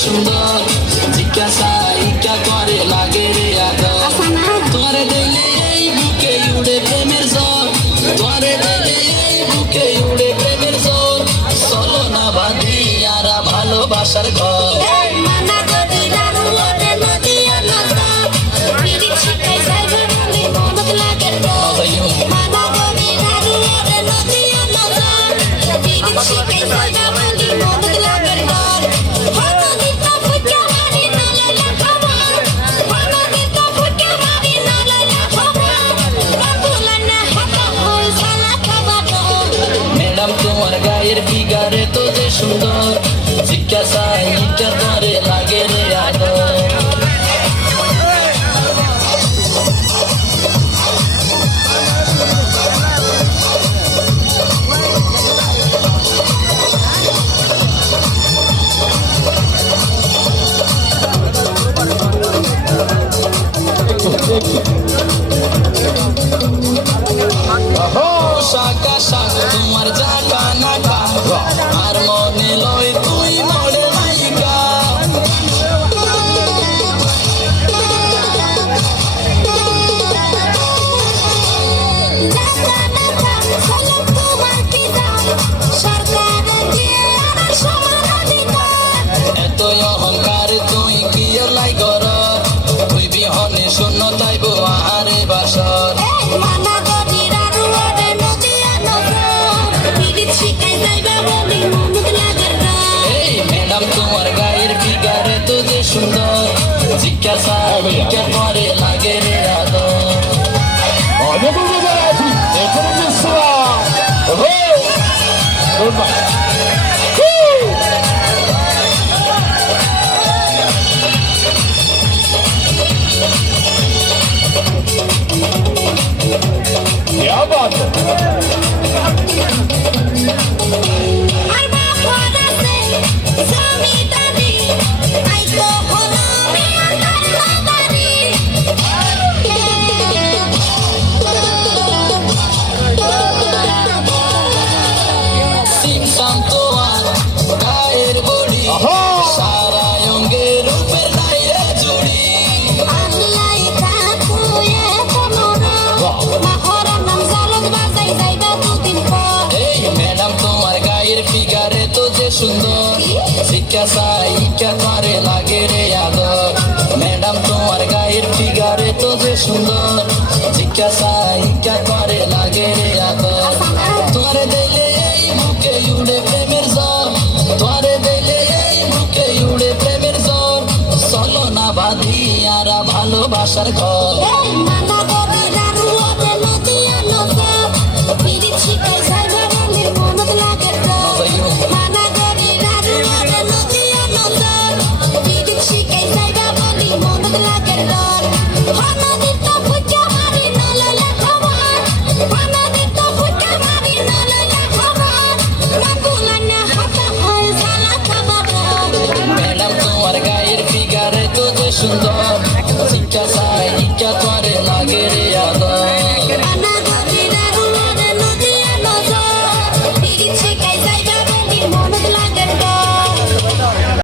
সুন্দর জিজ্ঞাসা ইকা করে লাগে রে আদর তোরে দিলে এই বুকে উড়ে প্রেমের ঝড় তোরে দিলে এই বুকে উড়ে প্রেমের ঝড় চলো না বাঁধি আরা ভালোবাসার ঘর তোমার গায়ের ফিগারে তো যে সুন্দর জিজ্ঞাসা ইটা করে লাগে রে আদর শাকা শাক তোমার জাটা নাকা আর মনে লয় তুই মরে নাইকা এত অহংকার তুই কি লাই গর তুই বিহনে শূন্য তাইব আহারে বাসর তোমার গায়ের ফিগারে তো যে সুন্দর জিজ্ঞাসা ইকা করে লাগে রে আদর क्या बात है ফিগারে তো যে সুন্দর জিজ্ঞাসা ইকা করে লাগে রে আদর ম্যাডাম তোমার গায়ের ফিগারে তো যে সুন্দর জিজ্ঞাসা ইকা করে লাগে রে আদর তোরে দিলে এই বুকে উড়ে প্রেমের ঝড় তোরে দিলে এই বুকে উড়ে প্রেমের ঝড় চলো না বাঁধি আরা ভালোবাসার ঘর সুন্দর